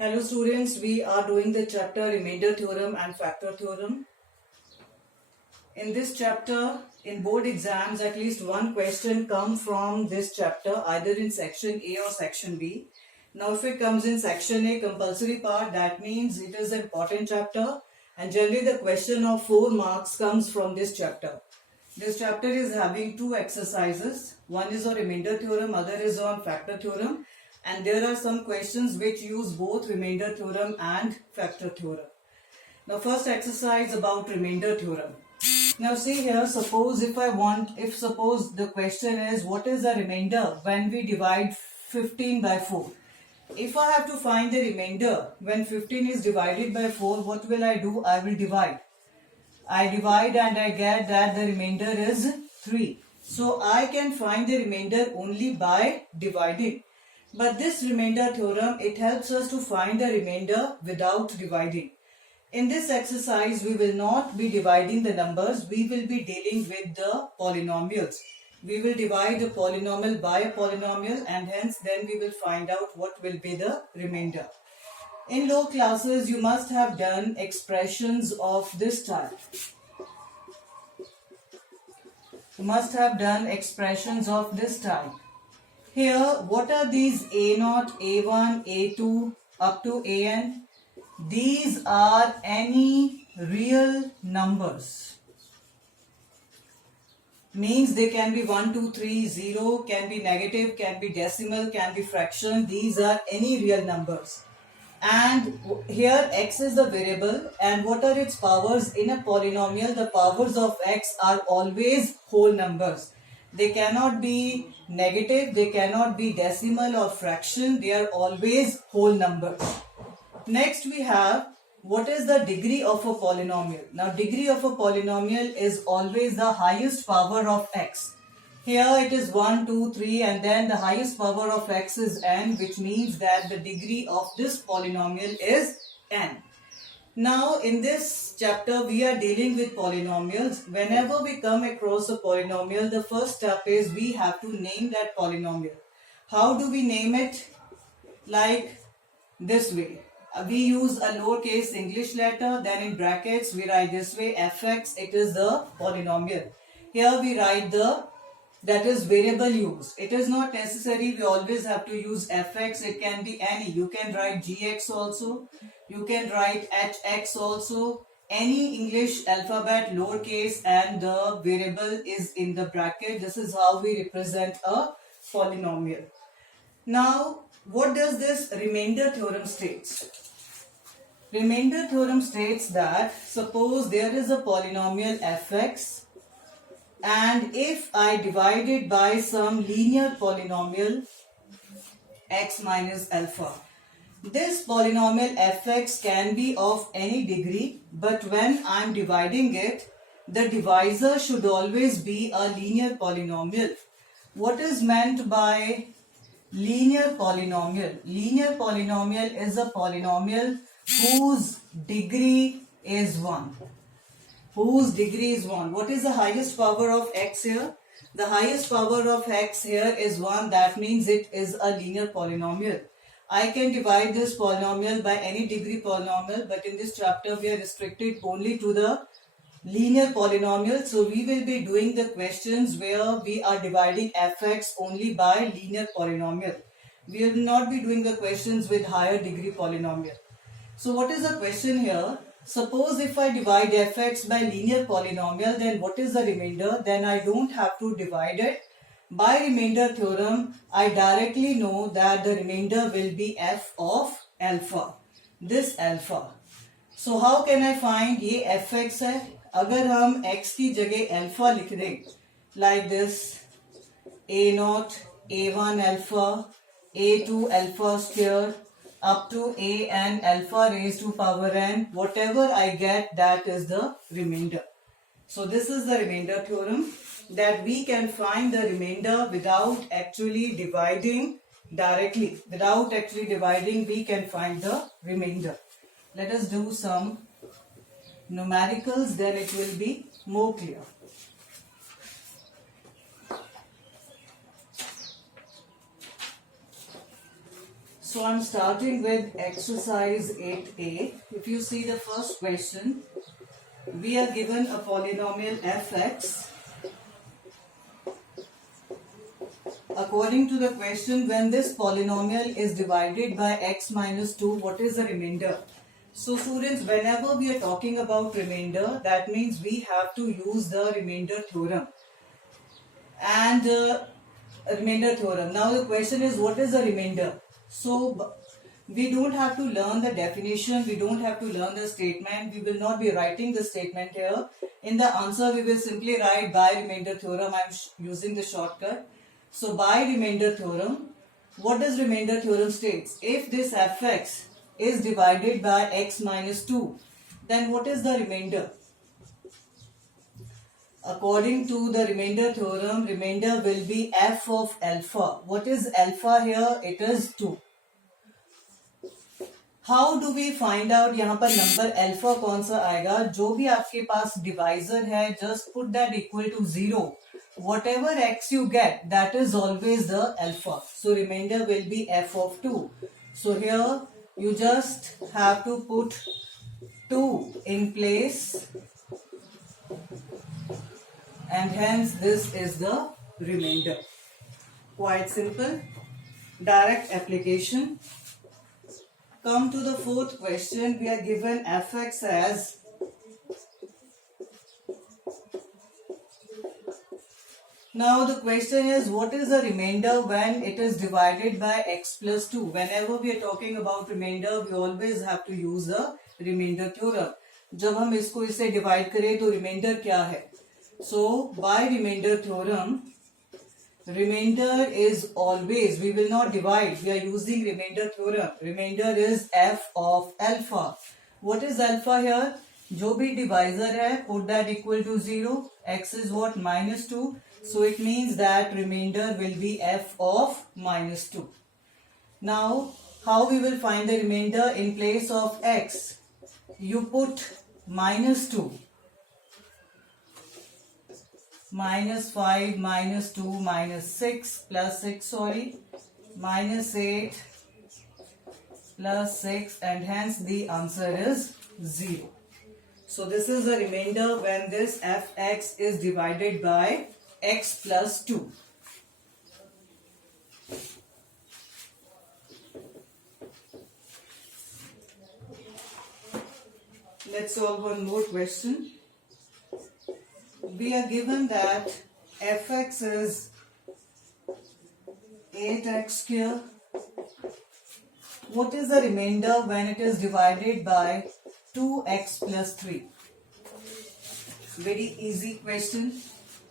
Hello students, we are doing the chapter remainder theorem and factor theorem. In this chapter, in board exams, at least one question comes from this chapter, either in section A or section B. Now if it comes in section A, compulsory part, that means it is an important chapter, and generally the question of 4 marks comes from this chapter. This chapter is having two exercises. One is on remainder theorem, other is on factor theorem. And there are some questions which use both remainder theorem and factor theorem. Now first exercise about remainder theorem. Now see here, suppose suppose the question is what is the remainder when we divide 15 by 4. If I have to find the remainder when 15 is divided by 4, what will I do? I will divide. I divide and I get that the remainder is 3. So I can find the remainder only by dividing. But this remainder theorem, it helps us to find the remainder without dividing. In this exercise, we will not be dividing the numbers. We will be dealing with the polynomials. We will divide the polynomial by a polynomial, and hence then we will find out what will be the remainder. In low classes, you must have done expressions of this type. You must have done expressions of this type. Here, what are these A0, A1, A2 up to AN? These are any real numbers. Means they can be 1, 2, 3, 0, can be negative, can be decimal, can be fraction. These are any real numbers. And here x is the variable, and what are its powers? In a polynomial, the powers of x are always whole numbers. They cannot be negative, they cannot be decimal or fraction, they are always whole numbers. Next we have, what is the degree of a polynomial? Now degree of a polynomial is always the highest power of x. Here it is 1, 2, 3, and then the highest power of x is n, which means that the degree of this polynomial is n. Now in this chapter we are dealing with polynomials. Whenever we come across a polynomial, the first step is we have to name that polynomial. How do we name it? Like this way. We use a lowercase English letter, then in brackets we write this way, fx, it is the polynomial. Here we write that is variable use. It is not necessary we always have to use fx, it can be any. You can write gx also, you can write hx also, any English alphabet lowercase and the variable is in the bracket. This is how we represent a polynomial. Now what does this remainder theorem states? Remainder theorem states that suppose there is a polynomial fx, and if I divide it by some linear polynomial x minus alpha, this polynomial fx can be of any degree, but when I am dividing it, the divisor should always be a linear polynomial. What is meant by linear polynomial? Linear polynomial is a polynomial whose degree is 1. Whose degree is 1. What is the highest power of x here? The highest power of x here is 1. That means it is a linear polynomial. I can divide this polynomial by any degree polynomial, but in this chapter we are restricted only to the linear polynomial. So we will be doing the questions where we are dividing fx only by linear polynomial. We will not be doing the questions with higher degree polynomial. So what is the question here? Suppose if I divide fx by linear polynomial, then what is the remainder? Then I don't have to divide it. By remainder theorem, I directly know that the remainder will be f of alpha. This alpha. So how can I find ये fx है? अगर हम x की जगह alpha लिख दें, like this, a0, a1 alpha, a2 alpha square, up to a n alpha raised to power n, whatever I get, that is the remainder. So this is the remainder theorem, that we can find the remainder without actually dividing directly. Without actually dividing, we can find the remainder. Let us do some numericals, then it will be more clear. So I'm starting with exercise 8a. If you see the first question, we are given a polynomial fx. According to the question, when this polynomial is divided by x minus 2, what is the remainder? So students, whenever we are talking about remainder, that means we have to use the remainder theorem. And remainder theorem. Now the question is, what is the remainder? So we don't have to learn the definition, we don't have to learn the statement, we will not be writing the statement here. In the answer, we will simply write by remainder theorem. I am using the shortcut. So by remainder theorem, what does remainder theorem states? If this fx is divided by x minus 2, then what is the remainder? According to the remainder theorem, remainder will be f of alpha. What is alpha here? It is 2. How do we find out यहाँ पर number alpha कौन सा आएगा? जो भी आपके पास divisor है, just put that equal to 0. Whatever x you get, that is always the alpha. So remainder will be f of 2. So here you just have to put 2 in place, and hence this is the remainder. Quite simple. Direct application. Come to the fourth question. We are given fx as now the question is, what is the remainder when it is divided by x plus 2? Whenever we are talking about remainder, we always have to use the remainder theorem. जब हम इसको इससे divide करें तो remainder क्या है? So by remainder theorem, remainder is always, we will not divide, we are using remainder theorem. Remainder is f of alpha. What is alpha here? जो भी divisor है, put that equal to 0. X is what? Minus 2. So it means that remainder will be f of minus 2. Now, how we will find the remainder? In place of x, you put minus 2. Minus 5, minus 2, minus 6, plus 6, sorry, minus 8, plus 6, and hence the answer is 0. So this is the remainder when this fx is divided by x plus 2. Let's solve one more question. We are given that fx is 8x square. What is the remainder when it is divided by 2x plus 3? Very easy question.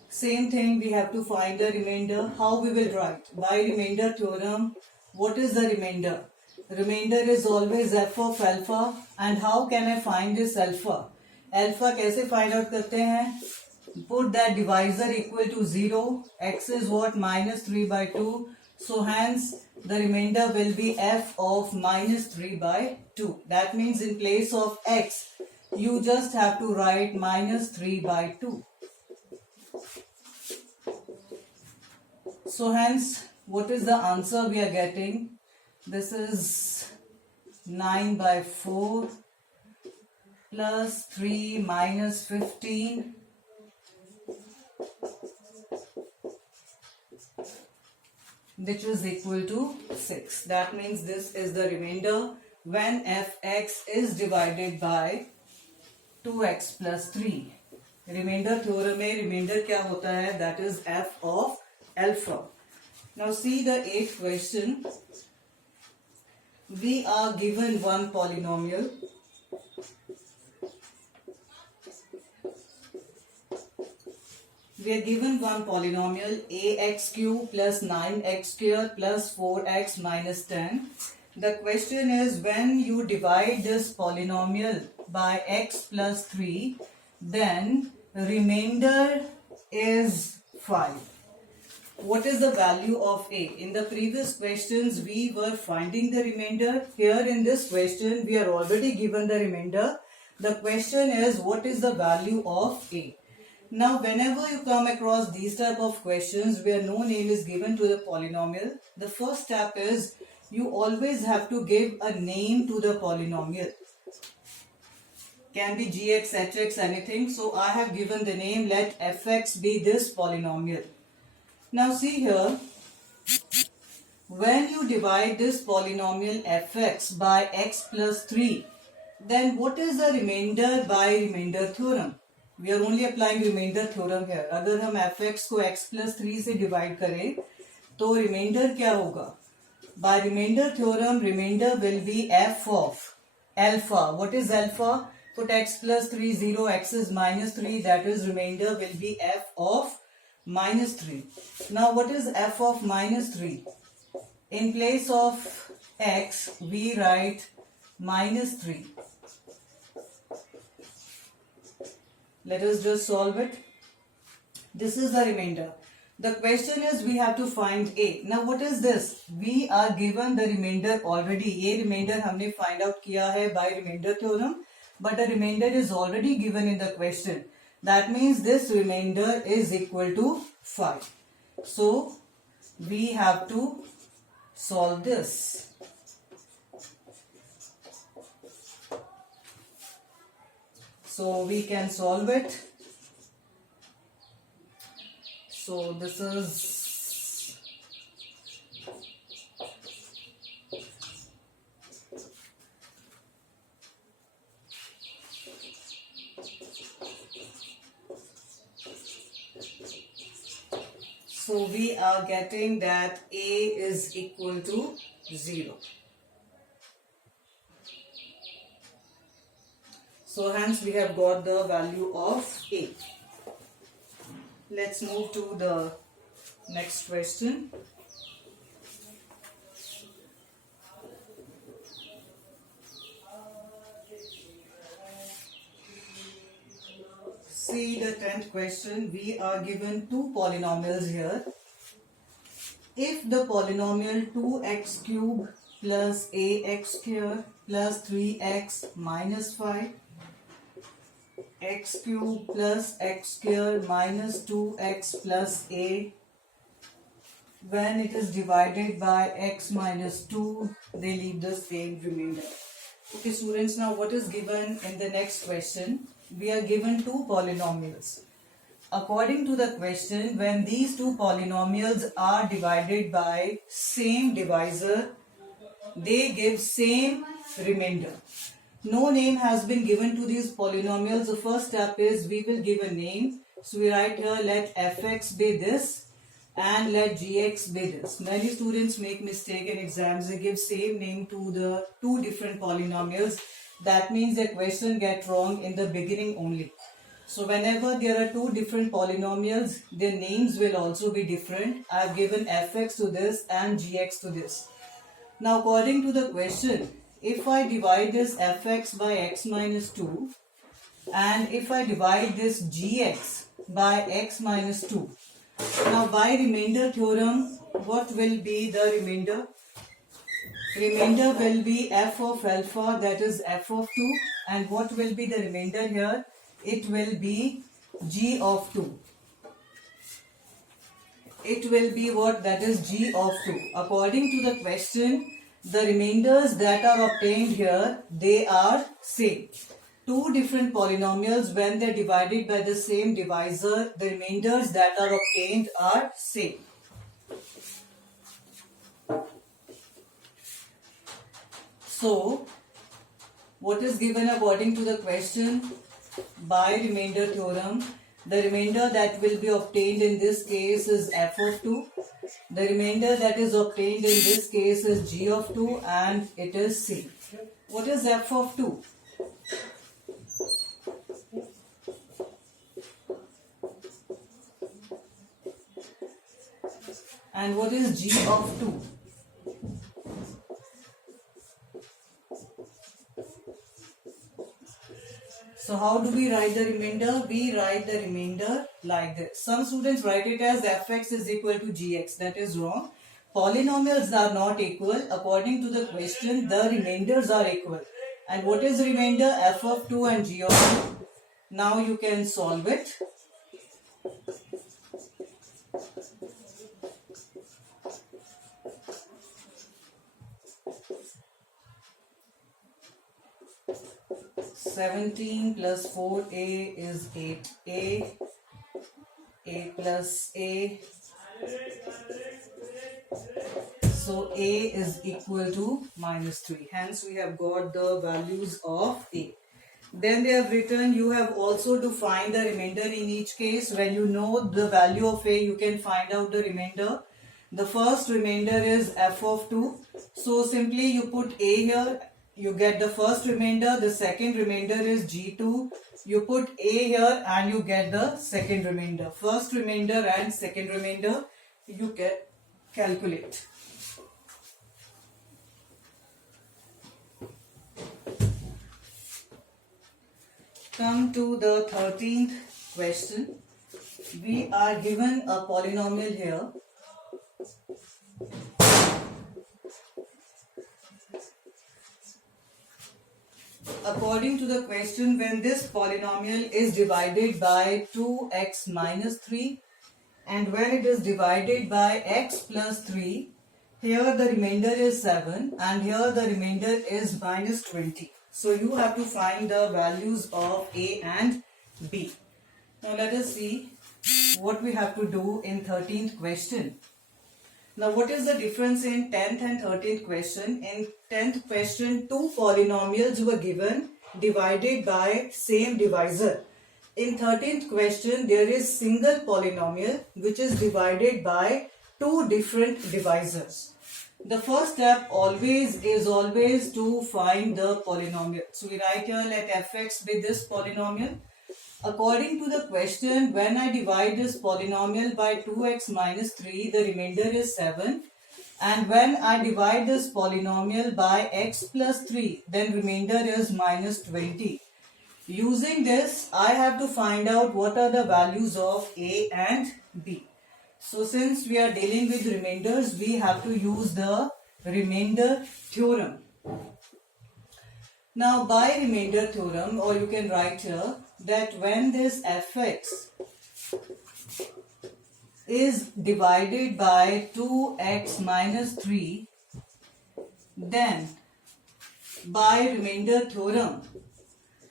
Same thing, we have to find the remainder. How we will write? By remainder theorem, what is the remainder? Remainder is always f of alpha. And how can I find this alpha? Alpha कैसे find out करते हैं? Put that divisor equal to 0. X is what? Minus 3 by 2. So hence the remainder will be f of minus 3 by 2. That means in place of x, you just have to write minus 3 by 2. So hence, what is the answer we are getting? This is 9 by 4 plus 3 minus 15. Which is equal to 6. That means this is the remainder when fx is divided by 2x plus 3. Remainder theorem में remainder क्या होता है? That is f of alpha. Now see the 8th question. We are given one polynomial. We are given one polynomial ax cube plus 9x square plus 4x minus 10. The question is, when you divide this polynomial by x plus 3, then remainder is 5. What is the value of a? In the previous questions, we were finding the remainder. Here in this question, we are already given the remainder. The question is, what is the value of a? Now, whenever you come across these type of questions where no name is given to the polynomial, the first step is you always have to give a name to the polynomial. Can be gx, hx, anything. So I have given the name, let fx be this polynomial. Now see here, when you divide this polynomial fx by x plus 3, then what is the remainder by remainder theorem? We are only applying remainder theorem here. अगर हम fx को x plus 3 से divide करें तो remainder क्या होगा? By remainder theorem, remainder will be f of alpha. What is alpha? Put x plus 3, 0, x is minus 3. That is remainder will be f of minus 3. Now what is f of minus 3? In place of x, we write minus 3. Let us just solve it. This is the remainder. The question is we have to find a. Now what is this? We are given the remainder already. A remainder हमने find out किया है by remainder theorem. But the remainder is already given in the question. That means this remainder is equal to 5. So we have to solve this. So we can solve it. So this is so we are getting that a is equal to 0. So hence we have got the value of a. Let's move to the next question. See the 10th question. We are given two polynomials here. If the polynomial 2x cube plus ax square plus 3x minus 5, x cube plus x square minus 2x plus a, when it is divided by x minus 2, they leave the same remainder. Okay students, now what is given in the next question? We are given two polynomials. According to the question, when these two polynomials are divided by same divisor, they give same remainder. No name has been given to these polynomials. The first step is we will give a name. So we write here let fx be this and let gx be this. Many students make mistake in exams. They give same name to the two different polynomials. That means the question get wrong in the beginning only. So whenever there are two different polynomials, their names will also be different. I have given fx to this and gx to this. Now according to the question, if I divide this fx by x minus 2 and if I divide this gx by x minus 2, now by remainder theorem, what will be the remainder? Remainder will be f of alpha, that is f of 2, and what will be the remainder here? It will be g of 2. It will be what? That is g of 2. According to the question, the remainders that are obtained here, they are same. Two different polynomials, when they are divided by the same divisor, the remainders that are obtained are same. So, what is given according to the question? By remainder theorem, the remainder that will be obtained in this case is f of 2. The remainder that is obtained in this case is g of 2 and it is c. What is f of 2? And what is g of 2? So how do we write the remainder? We write the remainder like this. Some students write it as fx is equal to gx. That is wrong. Polynomials are not equal. According to the question, the remainders are equal. And what is the remainder? F of 2 and g of 2. Now you can solve it. 17 plus 4a is 8a, a plus a. So a is equal to minus 3. Hence we have got the values of a. Then they have written you have also to find the remainder in each case. When you know the value of a, you can find out the remainder. The first remainder is f of 2. So simply you put a here, you get the first remainder. The second remainder is g2. You put a here and you get the second remainder. First remainder and second remainder you can calculate. Come to the 13th question. We are given a polynomial here. According to the question, when this polynomial is divided by 2x minus 3 and when it is divided by x plus 3, here the remainder is 7 and here the remainder is minus 20. So you have to find the values of a and b. Now let us see what we have to do in 13th question. Now what is the difference in 10th and 13th question? In 10th question, two polynomials were given divided by same divisor. In 13th question, there is single polynomial which is divided by two different divisors. The first step is always to find the polynomial. So we write here let fx be this polynomial. According to the question, when I divide this polynomial by 2x minus 3, the remainder is 7. And when I divide this polynomial by x plus 3, then remainder is minus 20. Using this, I have to find out what are the values of a and b. So since we are dealing with remainders, we have to use the remainder theorem. Now by remainder theorem, or you can write here that when this fx is divided by 2x minus 3, then by remainder theorem,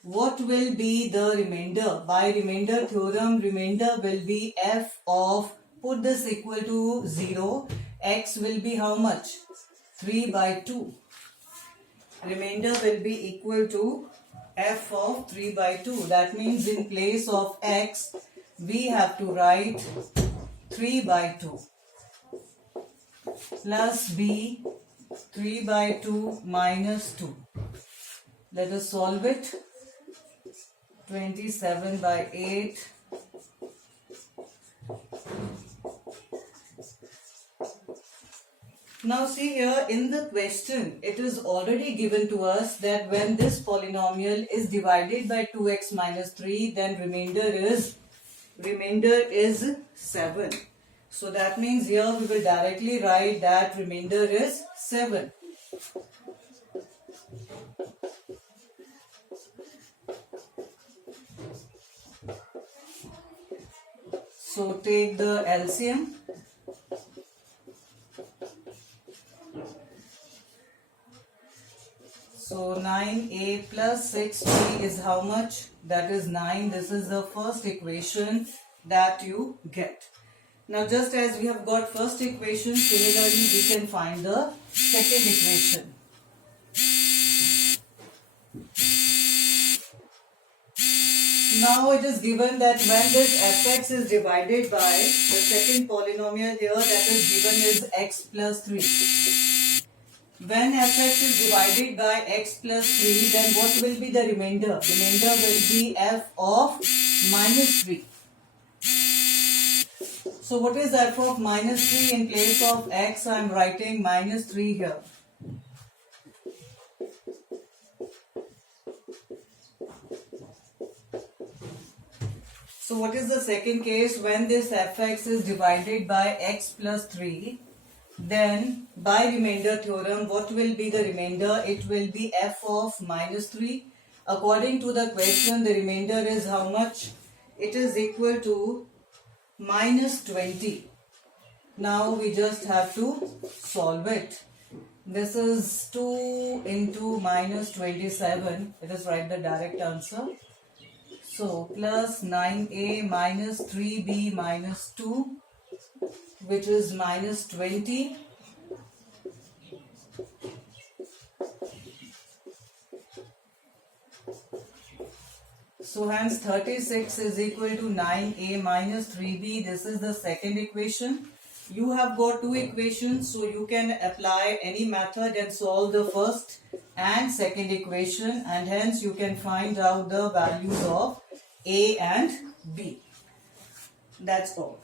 what will be the remainder? By remainder theorem, remainder will be f of, put this equal to 0, x will be how much? 3 by 2. Remainder will be equal to f of 3 by 2. That means in place of x, we have to write 3 by 2 plus b 3 by 2 minus 2. Let us solve it. 27 by 8. Now see here in the question, it is already given to us that when this polynomial is divided by 2x minus 3, then remainder is 7. So that means here we will directly write that remainder is 7. So take the LCM. So 9a plus 6b is how much? That is 9. This is the first equation that you get. Now just as we have got first equation, similarly we can find the second equation. Now it is given that when this fx is divided by the second polynomial here, that is given is x plus 3. When fx is divided by x plus 3, then what will be the remainder? Remainder will be f of minus 3. So what is f of minus 3? In place of x, I am writing minus 3 here. So what is the second case? When this fx is divided by x plus 3, then by remainder theorem, what will be the remainder? It will be f of minus 3. According to the question, the remainder is how much? It is equal to minus 20. Now we just have to solve it. This is 2 into minus 27. Let us write the direct answer. So plus 9a minus 3b minus 2, which is minus 20. So hence 36 is equal to 9a minus 3b. This is the second equation. You have got two equations, so you can apply any method and solve the first and second equation, and hence you can find out the values of a and b. That's all.